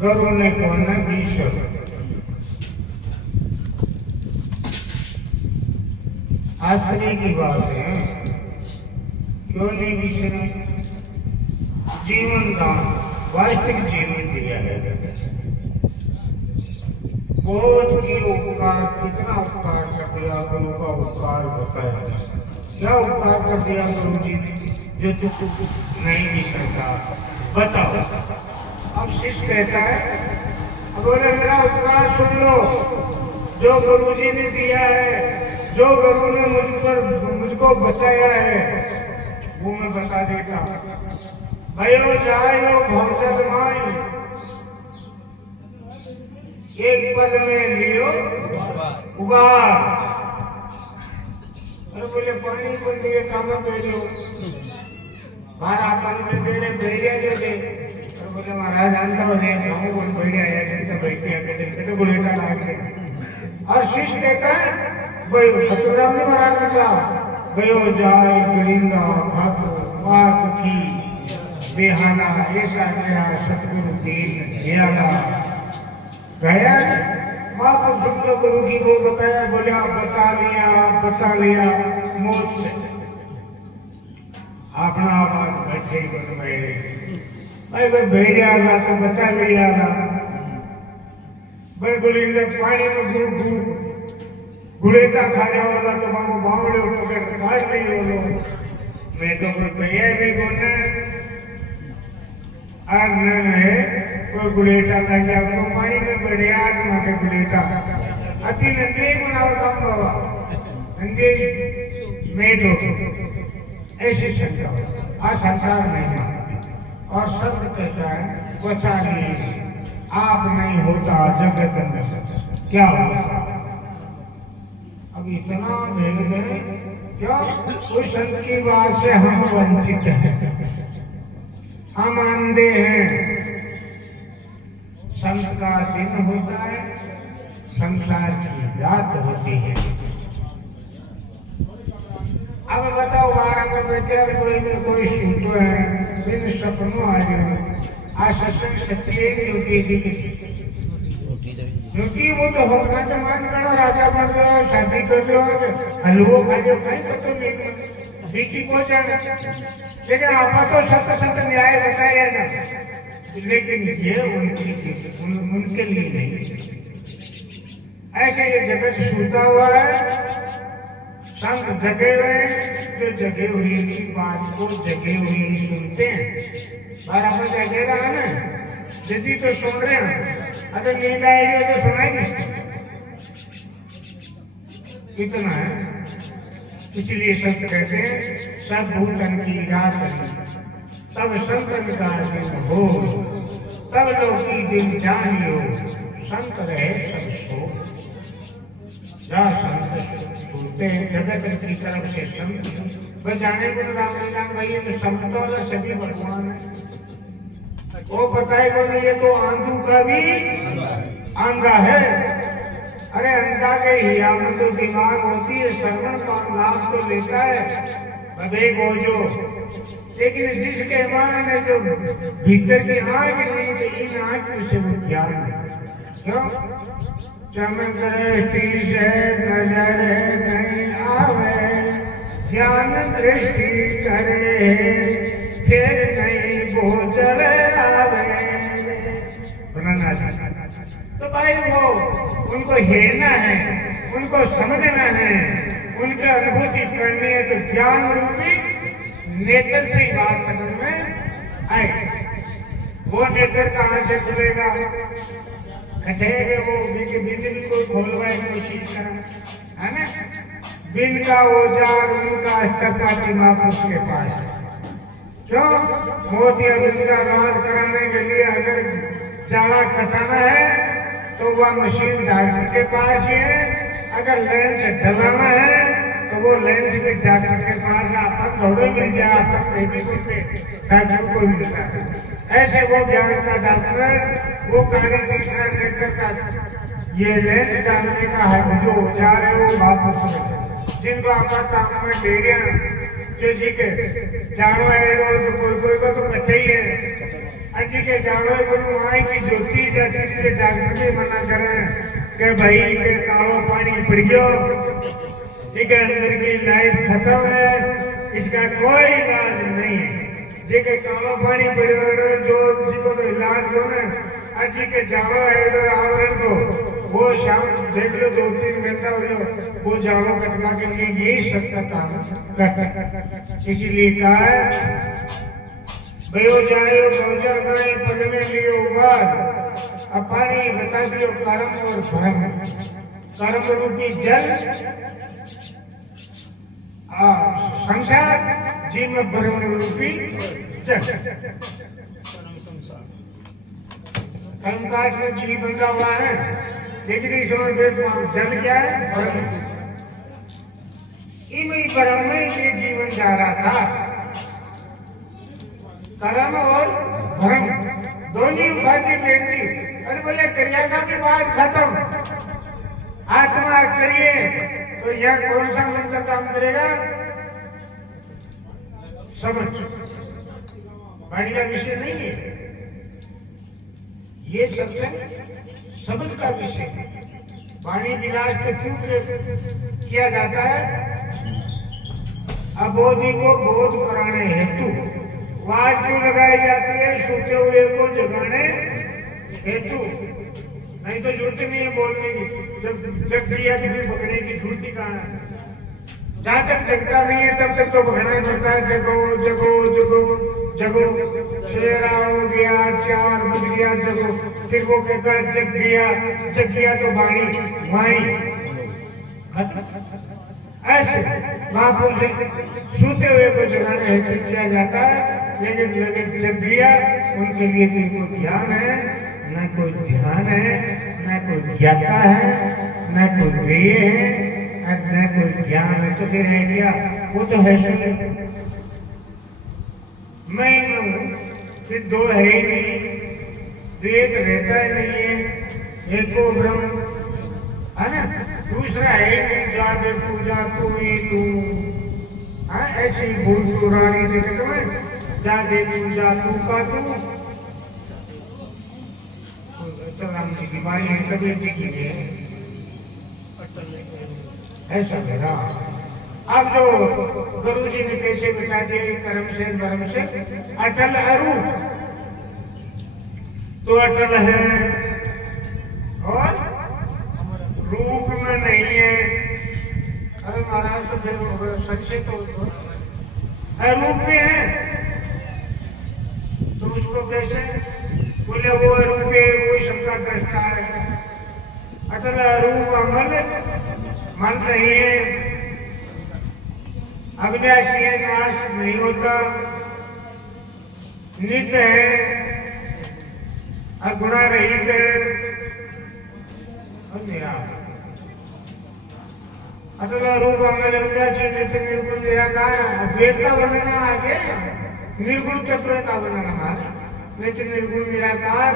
गुरु ने कहना ईश्वर आश्चर्य की बात है। क्यों नहीं विषय जीवन दान वास्तविक जीवन दिया है। बहुत की उपकार कितना उपकार कर दिया गुरु का उपकार बताया। क्या उपकार कर दिया गुरु जी ने जो तू नहीं भी सकता बताओ। अब शिष्य कहता है बोले मेरा उपकार सुन लो जो गुरु जी ने दिया है, जो गुरु ने मुझको बचाया है वो मैं बता देता। भयो जायो भौजल माई एक पल में लियो उबार। अरे बोले पानी बोल दिए काम दे लो बारह पल में तेरे भेजा जो दे। अरे बोले महाराज अंदर हो जाए कहूँ बोल भेजा है तो बैठे हैं बुलेटा लाग गए। और शिष्य कहता है भाई हथुराम ने महाराज ने कहा भयो जाए गरिंदा भागो बात की बेहाना ऐसा मेरा सतगुरु दीन दयाला गया। महापुरुष गुरु की वो बताया बोले आप बचा लिया मौत से। अपना बात बैठे बन गए भाई भेजा ना तो बचा लिया ना भाई गुलिंदर पानी में गुड़ेटा खा जाओ ना तो मांगो बावड़े पकड़ काट नहीं हो लो। मैं तो कोई भैया भी गोने और न है कोई गुड़ेटा लग गया तो पानी में बढ़िया माके गुड़ेटा अति नंदी बनाओ काम बाबा नंदी मेट हो ऐसी शंका आ संसार नहीं मानती। और संत कहता है बचा लिए आप नहीं होता जगत में क्या होता। अब इतना भेद है क्या उस संत की बात से हम वंचित हैं, हम अंधे हैं। संत का दिन होता है संसार की रात होती है। अब बताओ 12 को बैठे कोई सूत्र है बिन सपनों आ जाओ आज सत्संग सच्ची क्योंकि वो तो होना जमान करो राजा बन रहे हो शादी कर रहे हो हलवो खा जो कहीं तो नहीं देखी को जाना। लेकिन आपा तो सत्य न्याय बताया जाए लेकिन ये उनके लिए नहीं। ऐसे ये जगत सूता हुआ है संत जगे हुए जो जगे हुई की बात को जगे हुई सुनते हैं। बराबर जगे रहा ना यदि तो सुन रहे हैं अगर नींद आएगी तो सुनाएंगे इतना है। इसलिए संत कहते हैं सब भूतन की रात तब संतन का दिन हो तब लोग की दिन जानियो संत रहे सब सो। या संत सुनते हैं जगत की तरफ से संत बस जाने को रामलीला भाई तो संत वाला सभी भगवान है। वो बताए को नहीं ये तो आंधू का भी आंधा है। अरे अंधा के हिया में तो दिमाग होती है श्रवण लाभ तो लेता है बबे गोजो। लेकिन जिसके मन है जो भीतर की आग नहीं तो इन आग से वो ज्ञान नहीं। क्यों चमक दृष्टि से नजर नहीं आवे ज्ञान दृष्टि करे फिर नहीं बोझल आवे। तो भाई वो उनको हेरना है उनको समझना है उनकी अनुभूति करनी है तो ज्ञान रूपी नेत्र से ही बात समझ में आए। वो नेत्र कहाँ से खुलेगा कटेगे वो बिन भी कोई खोलवाए कोशिश करा है ना। बिन का औजार उनका अस्त्र माप उसके पास है। क्यों मोतिया बिन का राज कराने के लिए अगर जाड़ा कटाना है तो वह मशीन डॉक्टर के पास ही है। अगर लेंस ढलाना है तो वो लेंस भी डॉक्टर के पास अपन थोड़े मिल जाए अपन नहीं मिलते डॉक्टर को मिलता है। ऐसे वो ज्ञान का डॉक्टर वो कार्य तीसरा नेत्र का ये लेंस डालने का है जो औजार है वो बात उसमें जिनको आपका काम में डेरिया जो जी के जानो एडो तो कोई को तो कट्ठे ही है अजी के जानो बोलूं वहाँ की ज्योति जाती है डॉक्टर भी मना करें कि भाई के कालो पानी पड़ गयो इसके अंदर की लाइफ खत्म है इसका कोई इलाज नहीं है जी के कालो पानी पड़े जो जी को तो इलाज को ना अजी के जानो एडो आवरण को वो शाम देख लो 2-3 घंटा हो गया वो जानो कटवा के लिए यही सच्चा काम करता इसीलिए कहा है भयो जायो पहुंचा गए पद में लियो उबार अपानी बता दियो कर्म और भ्रम कर्म रूपी जल संसार जी में ब्रह्म रूपी जल कर्मकाज में जी बंधा हुआ है लेकिन इस समय जल क्या है ब्रह्म इन्हीं ब्रह्म में ये जीवन जा रहा था कर्म और भ्रम दोनों उपाधि बैठ दी अरे बोले क्रिया का भी बात खत्म आत्मा करिए तो यह कौन सा मंत्र काम करेगा समझ वाणी का विषय नहीं है ये सत्संग समझ का विषय है वाणी विलास तो क्यों किया जाता है अबोधी को बोध कराने हेतु आवाज क्यों लगाई जाती है सोते हुए को जगाने हेतु नहीं तो जरूरत नहीं है बोलने की जब जग गया तो फिर भगने की जरूरत कहाँ है जहां तक जगता नहीं है तब तक तो भगना ही पड़ता है जगो जगो जगो जगो सवेरा हो गया 4 बज गया जगो फिर वो कहता है जग गया तो बाणी माई ऐसे महापुरुष सोते हुए को जगाने हेतु किया जाता है लेकिन जग गया उनके लिए तो कोई ध्यान है न कोई ध्यान है न कोई ज्ञाता है न कोई वेय है न कोई ज्ञान है तो फिर है क्या वो तो है सुन मैं हूँ फिर दो है ही नहीं वेद रहता ही नहीं है एको ब्रह्म है ना दूसरा है ही नहीं जादे पूजा तू ही तू हाँ ऐसी भूल पुरानी जगत में जादे पूजा तू का तू राम जी की बारी है कबीर जी की है ऐसा मेरा अब जो गुरु जी ने कैसे बता दिए कर्म से भरम से अटल अरूप तो अटल है और रूप में नहीं है अरे महाराज तो फिर सच्चे तो अरूप में है तो उसको कैसे बोले वो रूप है वो सबका दृष्टा है अटल रूप अमल मन नहीं है अविनाशी है नाश नहीं होता नित्य है अगुणा रहित है और निराकार अटल रूप अमल अविनाशी नित्य निर्गुण निराकार अद्वैत का वर्णन आगे निर्गुण तत्व का वर्णन हमारा नित्य निर्गुण निराकार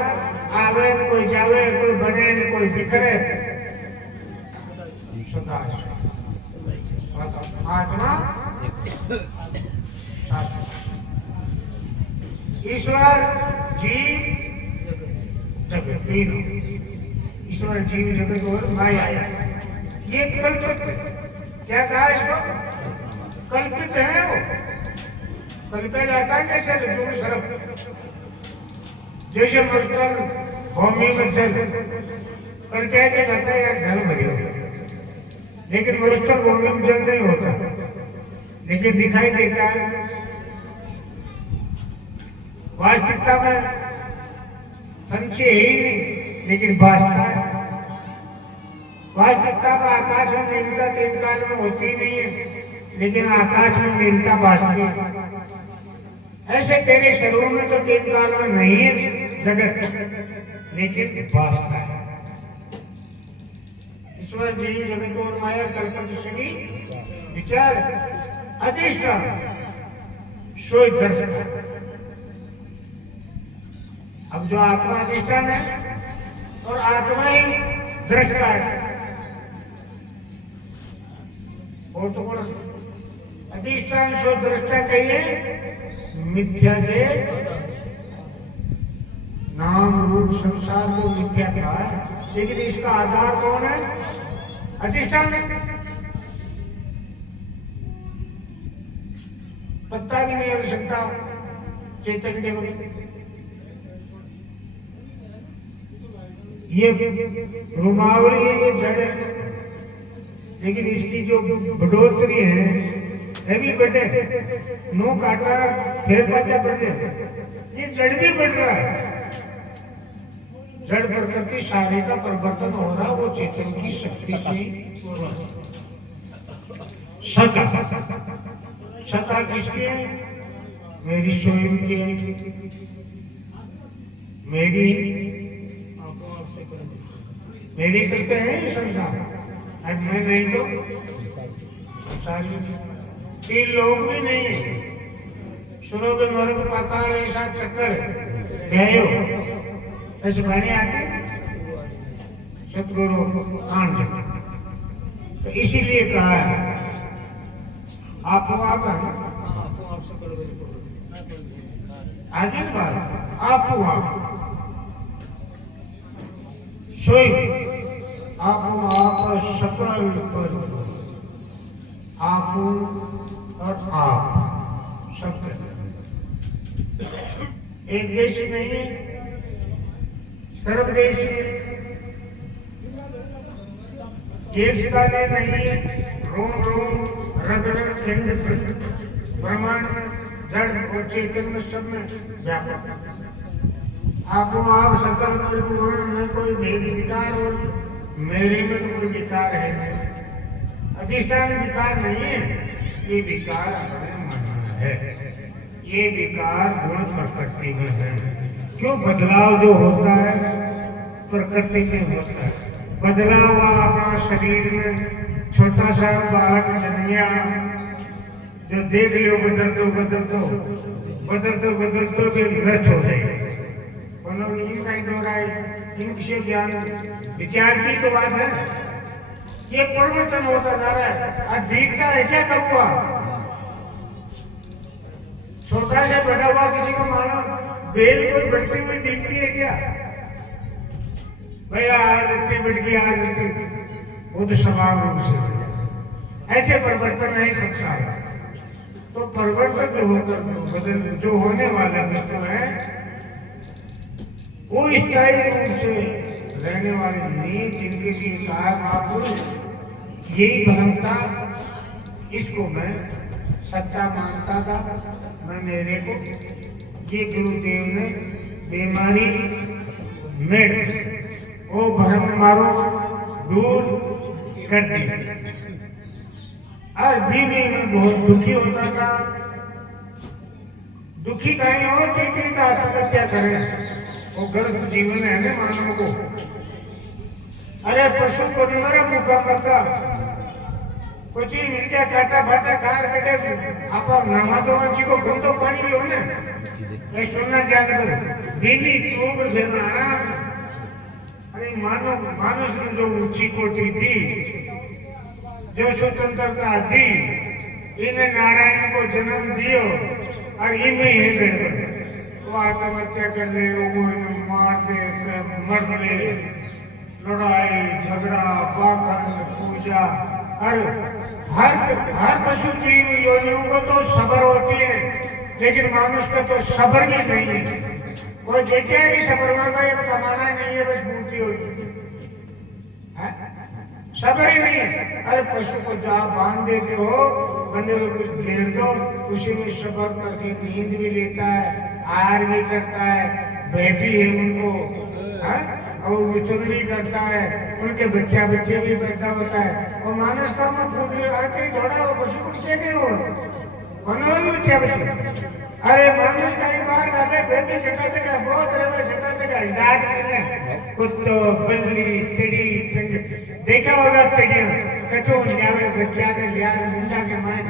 आवे न कोई जावे कोई बने न कोई बिखरे सदा आत्मा ईश्वर जीव जगत तीनों ईश्वर जीव जगत और माया ये कल्पित क्या कहा इसको कल्पित है वो कल्पया जाता है कैसे जो सरफ जैसे मरुस्थल भूमि में जल पर कहते जाता है यार जल भरी हो लेकिन मरुस्थल भूमि में जल नहीं होता लेकिन दिखाई देता है वास्तविकता में संशय ही नहीं लेकिन वास्तव है वास्तविकता में आकाश में नीलता तीन काल में होती नहीं है लेकिन आकाश में नीलता वास्तविक ऐसे तेरे शरीर में तो तीन काल में नहीं है जगत लेकिन वास्तव है ईश्वर जीव जगत और माया कल्पना सभी विचार अधिष्ठान सोई दर्शन अब जो आत्मा अधिष्ठान है और आत्मा ही दृष्टा है और तो अधिष्ठान सो दृष्टा कहिए मिथ्या के नाम रूप संसार को मिथ्या कहा है, लेकिन इसका आधार कौन है? अधिष्ठान। पत्ता भी नहीं हो सकता चेतन के बगैर। ये रुमावली है, ये जड़ है, लेकिन इसकी जो बढ़ोतरी है ये भी बढ़े, नो काटा फिर बच्चा बढ़ जाए, ये जड़ भी बढ़ रहा है। जड़ प्रकृति सारे का परिवर्तन हो रहा, वो चेतन की शक्ति की सता। सता किसकी है? मेरी स्वयं की है, मेरी करते हैं ये संसार। आज मैं नहीं तो संसारी, तीन लोग भी नहीं है, सुरोग नरक पाताल ऐसा चक्कर गयो, ऐसे बहने आते सतगुरु कांड। तो इसीलिए कहा है आपो आप है ना, आगे बात आपो आप स्वयं आपो आप सकल पर आपो और आप सब एक देश नहीं है, सर्वदेशी एक स्थाने नहीं है, रोम रोम रग रग खंड ब्रह्मांड में जड़ और चेतन में सब में व्यापक। आपको आप सकल परिपूर्ण में कोई भेद विकार और मेरे में तो कोई विकार है नहीं। अधिष्ठान विकार नहीं है, ये विकार अपने मन में है, ये विकार गुण प्रकृति में है। क्यों? बदलाव जो होता है प्रकृति में होता है। बदला हुआ अपना शरीर में छोटा सा बालक जन्मिया, जो देख लो बदल दो भी नष्ट हो जाए। इनका ही दौरा है, इनसे ज्ञान विचार की तो बात है। ये परिवर्तन होता जा रहा है। आज दिखता है क्या कब हुआ? छोटा से बड़ा हुआ किसी को मानो बेल कोई बढ़ती हुई दिखती है क्या? भैया आज इतनी बढ़ गई, आज इतनी, वो तो स्वभाव रूप से ऐसे परिवर्तन है संसार। तो परिवर्तन जो होकर बदल जो होने वाला वस्तु है वो स्थायी रूप से रहने वाले नहीं, जिनके लिए कहा महापुरुष यही भ्रमता, इसको मैं सच्चा मानता था। मैं मेरे को ये गुरुदेव ने बीमारी में वो भ्रम मारो दूर कर दी। और भी मैं बहुत दुखी होता था। दुखी कहीं हो कि आत्महत्या करें, वो गर्भ जीवन है ना मानव को। अरे पशु को नहीं मरा, भूखा मरता, कुछ ही मिल गया काटा फाटा खा बेटे आप नामा दो जी को गंदो पानी भी हो ना, ये सुनना जानवर बिल्ली चूब फिर आराम। अरे मानुष ने जो ऊंची कोटि दी, जो स्वतंत्रता दी, इन्हें नारायण को जन्म दियो और इनमें ही गड़बड़। वो आत्महत्या कर ले, वो मार दे, मर ले, लड़ाई झगड़ा पाखंड पूजा। हर पशु जीव योनियों को तो सब्र होती है, लेकिन मानुष का तो सब्र भी नहीं है। वो देखे कि सब्र वाला ये कमाना नहीं है, बस मूर्ति होगी, सब्र ही नहीं है। अरे पशु को जो आप बांध देते हो, बंदे को कुछ घेर दो, उसी में सब्र करके नींद भी लेता है, आहार भी करता है, बैठी है उनको, और मिथुन भी करता है, उनके बच्चे भी पैदा होता है। और मानस का में पुत्री आके जोड़ा वो पशु पक्षी नहीं हो बच्चा बच्चे। अरे मानस का ही बार डाले बेबी छटा तक बहुत रहे छटा तक डांट मिलने कुत्तो बल्ली चिड़ी चंग देखा होगा चिड़िया कटो न्यावे बच्चा के लिया मुंडा के मायन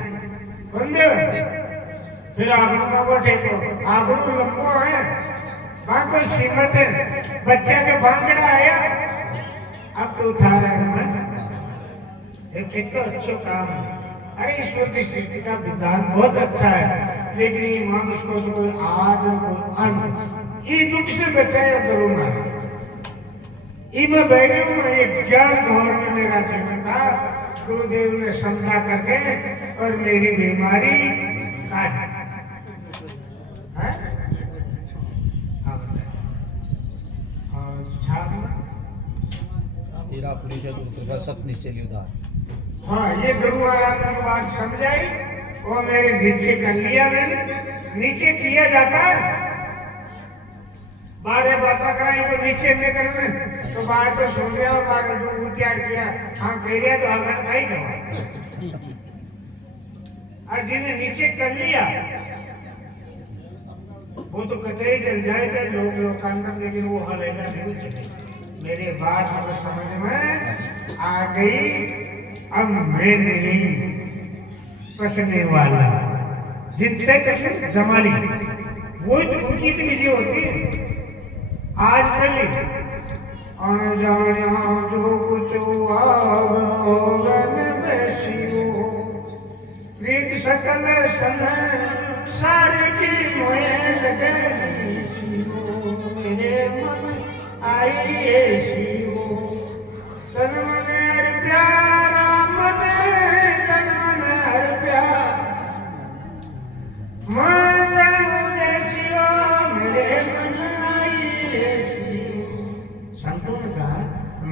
बंदे। फिर आपनों का वो टेको आपनों लंबो है, वहां कोई सीमत है, बच्चा के भांगड़ा आया, अब तो उठा रहा है। एक तो अच्छा काम है, अरे ईश्वर की सृष्टि का विधान बहुत अच्छा है, लेकिन ये मानुष को तो कोई आद कोई अंत, ये दुख से बचाया करो ना। ये मैं बैठे हूँ, एक ज्ञान घोर में मेरा जीवन था, गुरुदेव ने समझा करके और मेरी बीमारी काट है। हाँ, ये गुरु महाराज ने बात समझाई, वो मेरे नीचे कर लिया, मैंने नीचे किया जाता है, बारे बातें कराई तो नीचे नहीं करने, तो बाहर तो सुन लिया और बाहर तो क्या किया, हाँ कह लिया तो आगे नहीं कहा, और जिन्हें नीचे कर लिया वो तो कतई चल जाए थे लोकांतर, लेकिन वो हलेगा नहीं चले। मेरी बात हमें समझ में आ गई, अब मैं नहीं पसने वाला, जितने कठिन जमाली वो उनकी इतनी विजय होती है। आज पहले अनजाना जो कुछ रीत सकल समय सारे की मोए लगे, मेरे मन आई ऐसी हो, तन मन हर प्यारा मन, तन मन हर प्यार, मैं जानू जैसी हो, मेरे मन आई ऐसी हो। संतों ने कहा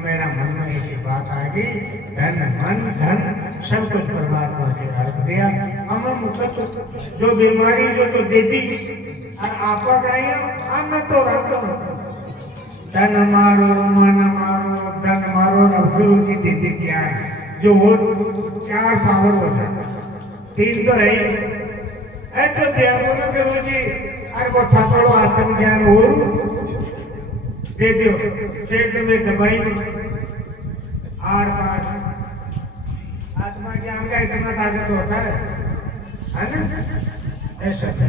मेरा मन में ऐसी बात आ गई, धन मन धन सब कुछ परमात्मा के अर्थ दिया, हम मुक्त जो बीमारी जो तो दे दी, और आपा गए अन्न तो रखो, धन मारो मन मारो धन मारो, अब गुरु जी देते क्या है, जो वो 4 पावर हो जाए, 3 तो है ही, तो दिया ना गुरु जी, अरे वो थपड़ो आत्मज्ञान और दे दो, फिर तुम्हें दबाई आर पार, आत्मा ज्ञान का इतना ताकत होता है ना, ऐसा है।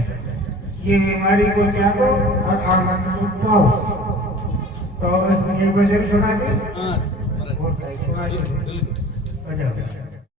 ये बीमारी को त्यागो और आनंद पाओ। तो ये भजन सुना दे, सुना दे।